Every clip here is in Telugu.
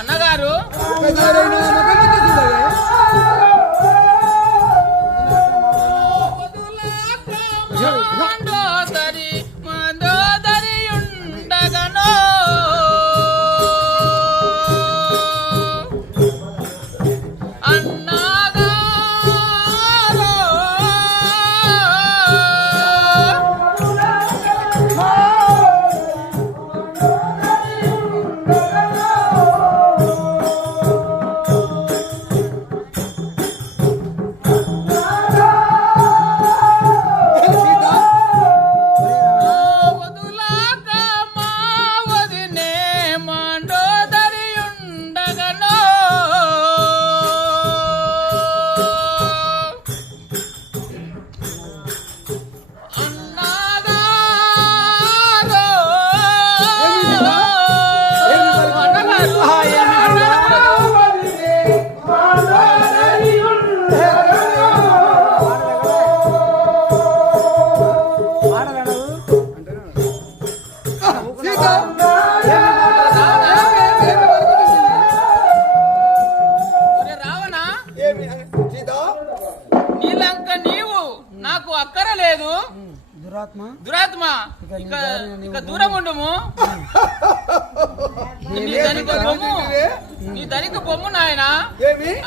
అన్నగారు నీలంక నీవు నాకు అక్కర లేదు దురాత్మ ఇక దూరం ఉండము. నీ ధనిక బొమ్ము నాయన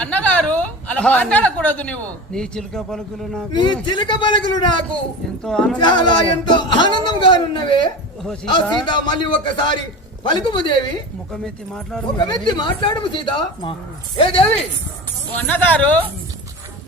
అన్నగారు అలా మాట్లాడకూడదు. నువ్వు నీ చిలుక పలుకులు నాకు ఎంతో ఆనందంగా ఉన్నవే. సీత మళ్ళీ ఒక్కసారి పలుకుము దేవి. ముఖమెత్తి మాట్లాడము సీత. ఏ దేవి అన్నగారు